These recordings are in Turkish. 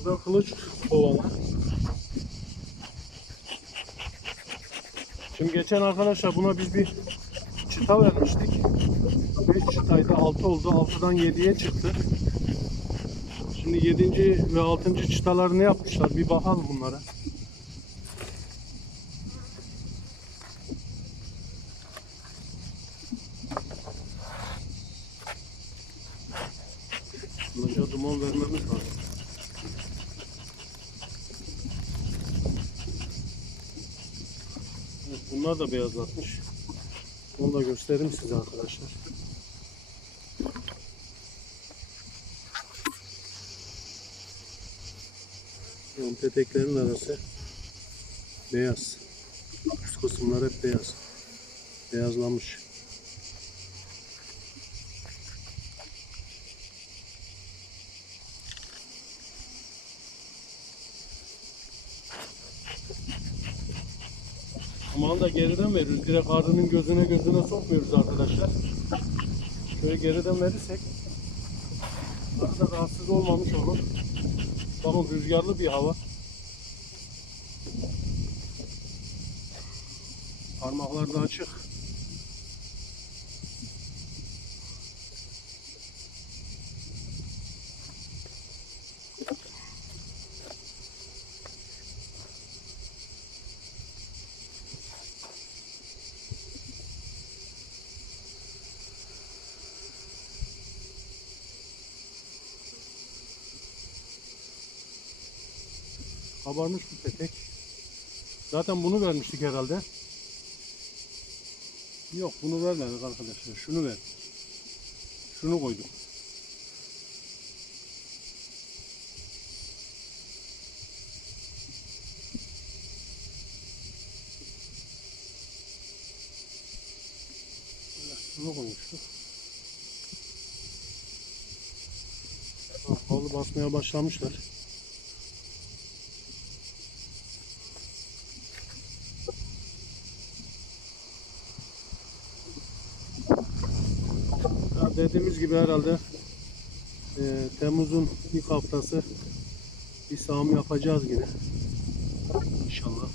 Bu da kılıç kovanı. Şimdi geçen arkadaşlar buna biz bir çıta vermiştik. 5 çıtaydı 6 oldu. 6'dan 7'ye çıktı. Şimdi 7. ve 6. çıtaları ne yapmışlar? Bir bakalım bunlara. Bunlar da beyazlatmış. Onu da göstereyim size arkadaşlar. Yani peteklerin arası beyaz. Üst kısımlar hep beyaz. Beyazlamış. Aman da geriden veriyoruz. Direkt arının gözüne gözüne sokmuyoruz arkadaşlar. Şöyle geriden verirsek arada rahatsız olmamış olur. Bakın rüzgarlı bir hava. Parmaklar da açık. Kabarmış bir petek. Zaten bunu vermiştik herhalde. Yok bunu vermedik arkadaşlar. Şunu ver. Şunu koyduk. Şunu koymuştuk. Ha, Havlu basmaya başlamışlar. Dediğimiz gibi herhalde e, Temmuz'un ilk haftası bir sağım yapacağız yine. İnşallah.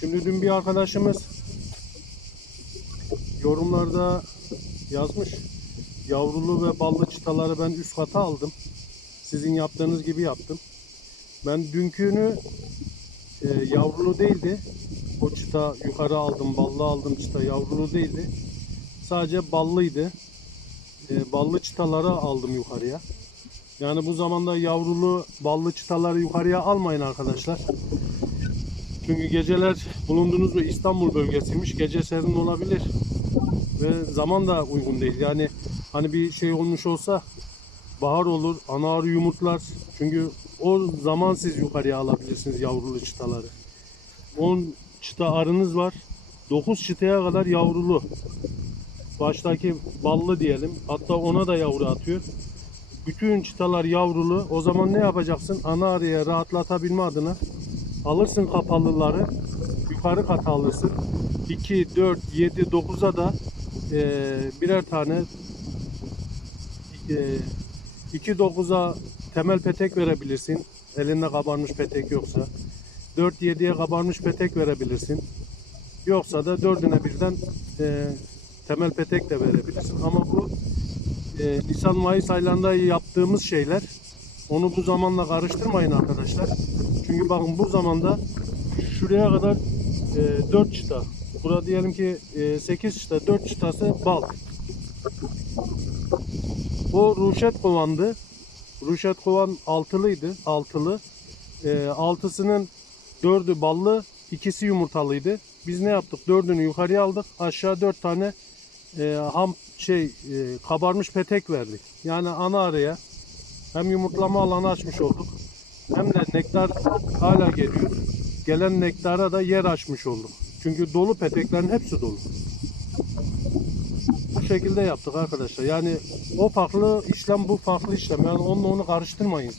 Şimdi dün bir arkadaşımız yorumlarda yazmış. Yavrulu ve ballı çıtaları ben üst kata aldım. Sizin yaptığınız gibi yaptım. Ben dünkünü e, yavrulu değildi. O çıta yukarı aldım, ballı aldım çıta yavrulu değildi. Sadece ballıydı. E, ballı çıtaları aldım yukarıya. Yani bu zamanda yavrulu ballı çıtaları yukarıya almayın arkadaşlar. Çünkü geceler bulunduğunuz ve İstanbul bölgesiymiş. Gece serin olabilir. Ve zaman da uygun değil. Yani hani bir şey olmuş olsa bahar olur, ana arı yumurtlar. Çünkü o zaman siz yukarıya alabilirsiniz yavrulu çıtaları. 10 çıta arınız var. 9 çıtaya kadar yavrulu. Baştaki ballı diyelim. Hatta ona da yavru atıyor. Bütün çıtalar yavrulu. O zaman ne yapacaksın? Ana arıya rahatlatabilme adına alırsın kapalıları. Yukarı kata alırsın. 2, 4, 7, 9'a da eee, birer tane eee 2, 9'a temel petek verebilirsin. Elinde kabarmış petek yoksa. 4-7'ye kabarmış petek verebilirsin. Yoksa da dördüne birden e, temel petek de verebilirsin. Ama bu e, Nisan-Mayıs aylarında yaptığımız şeyler onu bu zamanla karıştırmayın arkadaşlar. Çünkü bakın bu zamanda şuraya kadar e, 4 çıta. Burada diyelim ki e, 8 çıta, 4 çıtası bal. O ruşet kovandı. Ruşet kovan altılıydı. Altılı. E, altısının dördü ballı, ikisi yumurtalıydı. Biz ne yaptık? Dördünü yukarıya aldık. Aşağı dört tane e, ham şey e, kabarmış petek verdik. Yani ana araya hem yumurtlama alanı açmış olduk. Hem de nektar hala geliyor. Gelen nektara da yer açmış olduk. Çünkü dolu peteklerin hepsi dolu. Bu şekilde yaptık arkadaşlar. Yani o farklı işlem bu farklı işlem. Yani onunla onu karıştırmayın.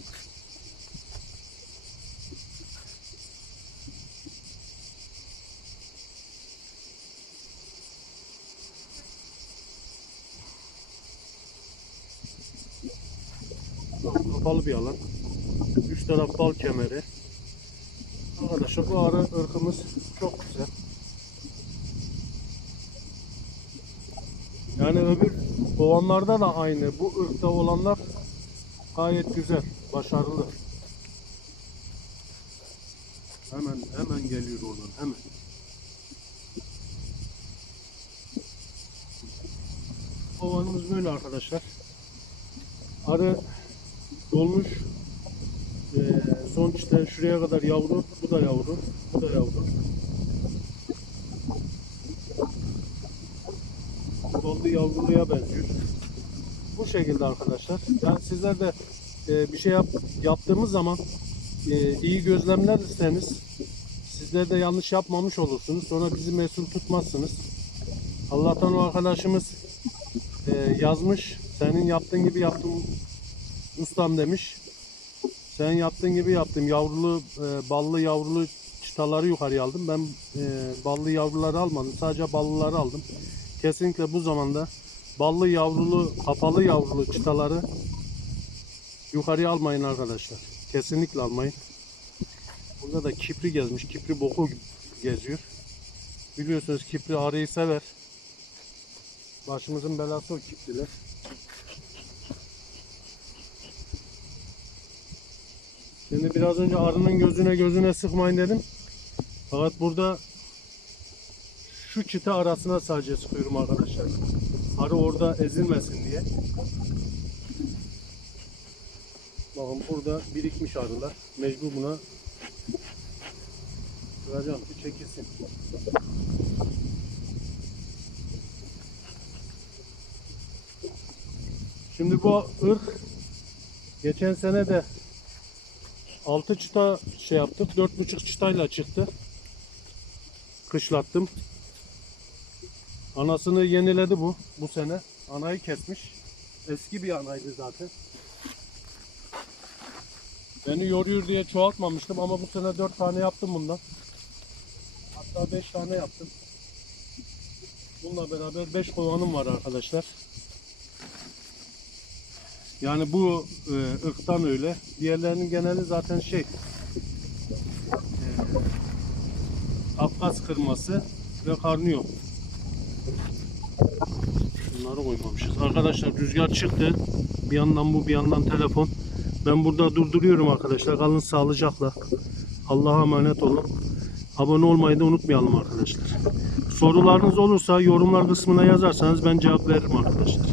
Kapalı bir alan. Üç taraf bal kemeri. Arkadaşlar bu arı ırkımız çok güzel. Yani öbür kovanlarda da aynı. Bu ırkta olanlar gayet güzel, başarılı. Hemen hemen geliyor oradan hemen. Kovanımız böyle arkadaşlar. Arı dolmuş. Ee, son işte şuraya kadar yavru. Bu da yavru. Bu da yavru. Doldu yavruluya benziyor. Bu şekilde arkadaşlar. Yani sizler de e, bir şey yap, yaptığımız zaman e, iyi gözlemlerseniz sizler de yanlış yapmamış olursunuz. Sonra bizi mesul tutmazsınız. Allah'tan o arkadaşımız e, yazmış. Senin yaptığın gibi yaptım ustam demiş. Sen yaptığın gibi yaptım. Yavrulu, e, ballı yavrulu çıtaları yukarıya aldım. Ben e, ballı yavruları almadım. Sadece ballıları aldım. Kesinlikle bu zamanda ballı yavrulu, kapalı yavrulu çıtaları yukarıya almayın arkadaşlar. Kesinlikle almayın. Burada da kipri gezmiş. Kipri boku geziyor. Biliyorsunuz kipri arıyı sever. Başımızın belası o kipriler. Şimdi biraz önce arının gözüne gözüne sıkmayın dedim. Fakat burada şu çıta arasına sadece sıkıyorum arkadaşlar. Arı orada ezilmesin diye. Bakın burada birikmiş arılar. Mecbur buna sıkacağım ki çekilsin. Şimdi bu ırk geçen sene de 6 çıta şey yaptık. 4,5 çıtayla çıktı. Kışlattım. Anasını yeniledi bu bu sene. Anayı kesmiş. Eski bir anaydı zaten. Beni yoruyor diye çoğaltmamıştım ama bu sene 4 tane yaptım bundan. Hatta 5 tane yaptım. Bununla beraber 5 kovanım var arkadaşlar. Yani bu e, ırktan öyle. Diğerlerinin geneli zaten şey e, Kafkas kırması ve karnıyor. Bunları koymamışız. Arkadaşlar rüzgar çıktı. Bir yandan bu bir yandan telefon. Ben burada durduruyorum arkadaşlar. Kalın sağlıcakla. Allah'a emanet olun. Abone olmayı da unutmayalım arkadaşlar. Sorularınız olursa yorumlar kısmına yazarsanız ben cevap veririm arkadaşlar.